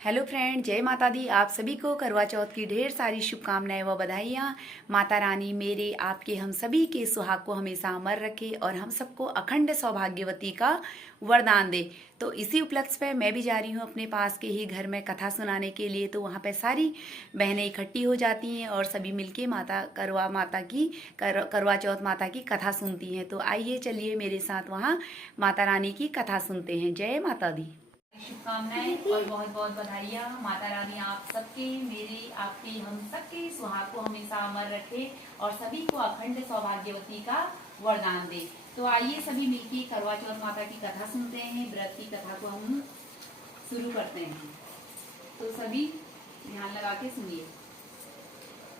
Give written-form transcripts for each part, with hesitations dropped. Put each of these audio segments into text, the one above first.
Hello friend, जय माता दी। आप सभी को करवा चौथ की ढेर सारी शुभकामनाएं व बधाइयाँ। माता रानी मेरे आपके हम सभी के सुहाग को हमेशा अमर रखे और हम सबको अखंड सौभाग्यवती का वरदान दे। तो इसी उपलक्ष्य पर मैं भी जा रही हूँ अपने पास के ही घर में कथा सुनाने के लिए। तो वहाँ पर सारी बहनें इकट्ठी हो जाती हैं और सभी मिलके करवा चौथ माता की कथा सुनती हैं। तो आइए चलिए मेरे साथ वहाँ माता रानी की कथा सुनते हैं। जय माता दी। शुभकामनाएं और बहुत बहुत बधाइयाँ। माता रानी आप सबके, मेरे, आपके, हम सबके सुहाग को हमेशा अमर रखे और सभी को अखंड सौभाग्यवती का वरदान दे। तो आइए सभी मिलकर करवा चौथ माता की कथा सुनते हैं। व्रत की कथा को हम शुरू करते हैं। तो सभी ध्यान लगा के सुनिए।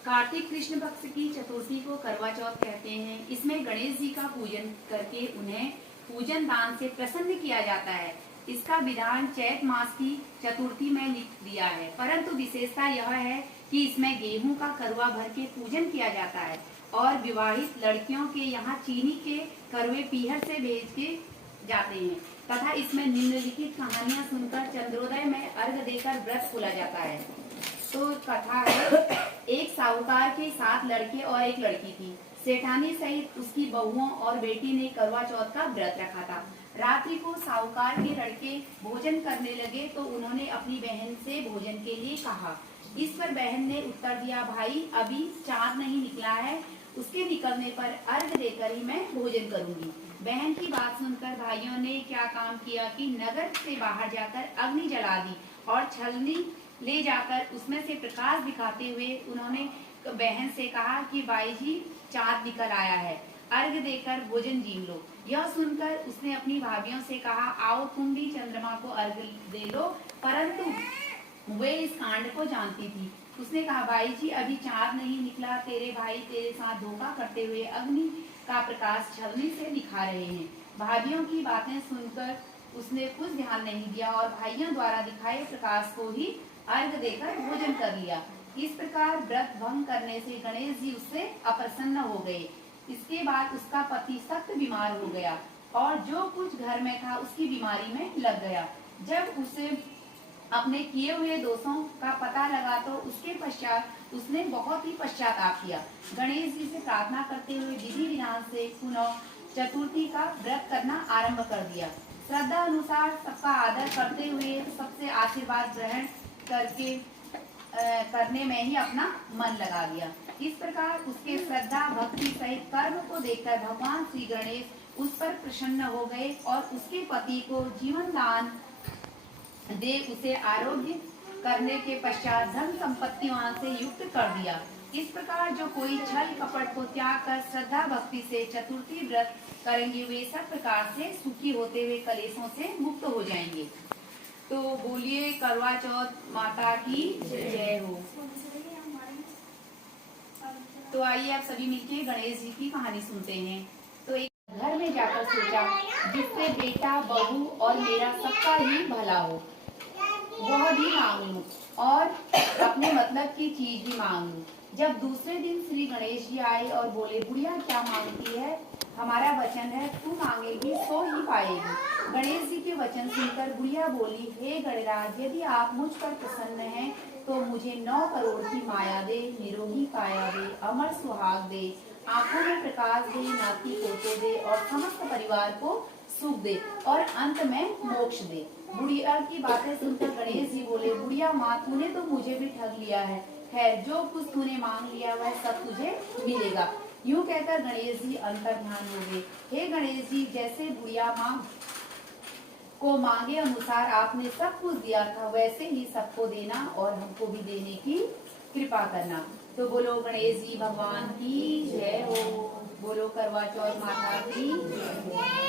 कार्तिक कृष्ण पक्ष की चतुर्थी को करवा चौथ कहते हैं। इसमें गणेश जी का पूजन करके उन्हें पूजन दान से प्रसन्न किया जाता है। इसका विधान चैत मास की चतुर्थी में लिख दिया है, परंतु विशेषता यह है कि इसमें गेहूं का करवा भर के पूजन किया जाता है और विवाहित लड़कियों के यहाँ चीनी के करवे पीहर से भेज के जाते हैं तथा इसमें निम्नलिखित कहानियां सुनकर चंद्रोदय में अर्घ देकर व्रत खोला जाता है। तो कथा है, एक साहूकार के 7 लड़के और एक लड़की थी। सेठानी सहित उसकी बहुओं और बेटी ने करवा चौथ का व्रत रखा था। रात्रि को साहूकार के लड़के भोजन करने लगे तो उन्होंने अपनी बहन से भोजन के लिए कहा। इस पर बहन ने उत्तर दिया, भाई अभी चांद नहीं निकला है, उसके निकलने पर अर्घ देकर ही मैं भोजन करूंगी। बहन की बात सुनकर भाइयों ने क्या काम किया कि नगर से बाहर जाकर अग्नि जला दी और छलनी ले जाकर उसमें से प्रकाश दिखाते हुए उन्होंने बहन से कहा कि भाई जी चांद निकल आया है, अर्घ देकर भोजन जीव लो। यह सुनकर उसने अपनी भाभियों से कहा, आओ तुम भी चंद्रमा को अर्घ दे लो, परंतु वे इस कांड को जानती थी। उसने कहा, भाई जी अभी चांद नहीं निकला, तेरे भाई तेरे साथ धोखा करते हुए अग्नि का प्रकाश छलनी से दिखा रहे हैं। भाभियों की बातें सुनकर उसने कुछ ध्यान नहीं दिया और भाइयों द्वारा दिखाए प्रकाश को ही अर्घ देकर भोजन कर लिया। इस प्रकार व्रत भंग करने से गणेश जी उससे अप्रसन्न हो गए। इसके बाद उसका पति सख्त बीमार हो गया और जो कुछ घर में था उसकी बीमारी में लग गया। जब उसे अपने किए हुए दोषों का पता लगा तो उसके पश्चात उसने बहुत ही पश्चाताप किया। गणेश जी से प्रार्थना करते हुए विधि विधान से पुनः चतुर्थी का व्रत करना आरंभ कर दिया। श्रद्धा अनुसार सबका आदर करते हुए सबसे आशीर्वाद ग्रहण करने में ही अपना मन लगा दिया। इस प्रकार उसके श्रद्धा भक्ति सहित कर्म को देखकर भगवान श्री गणेश उस पर प्रसन्न हो गए और उसके पति को जीवन दान दे उसे आरोग्य करने के पश्चात धन संपत्तियों से युक्त कर दिया। इस प्रकार जो कोई छल कपट को त्याग कर श्रद्धा भक्ति से चतुर्थी व्रत करेंगे वे सब प्रकार से सुखी होते हुए कलेशों से मुक्त हो जाएंगे। तो बोलिए करवा चौथ माता की जय हो। तो आइए आप सभी मिलके गणेश जी की कहानी सुनते हैं। तो एक घर में जाकर सोचा, जिससे बेटा बहू और मेरा सबका ही भला हो, वह भी मांगू और अपने मतलब की चीज भी मांगू। जब दूसरे दिन श्री गणेश जी आए और बोले, बुढ़िया क्या मांगती है, हमारा वचन है तू मांगेगी सो ही पाएगी। गणेश जी के वचन सुनकर बुढ़िया बोली, हे गणराज, यदि आप मुझ पर प्रसन्न हैं तो मुझे 9 करोड़ की माया दे, निरोगी काया दे, अमर सुहाग दे, आंखों में प्रकाश दे, नाती पोते दे और समस्त परिवार को सुख दे और अंत में मोक्ष दे। बुढ़िया की बातें सुनकर गणेश जी बोले, बुढ़िया माँ, तूने तो मुझे भी ठग लिया है। खैर, जो कुछ तूने मांग लिया वह सब तुझे मिलेगा। यूं कहकर गणेश जी अंतर्ध्यान हो गए। हे गणेश जी, जैसे बुढ़िया माँ को मांगे अनुसार आपने सब कुछ दिया था, वैसे ही सबको देना और हमको भी देने की कृपा करना। तो बोलो गणेश जी भगवान की जय हो। बोलो करवा चौथ माता की जय।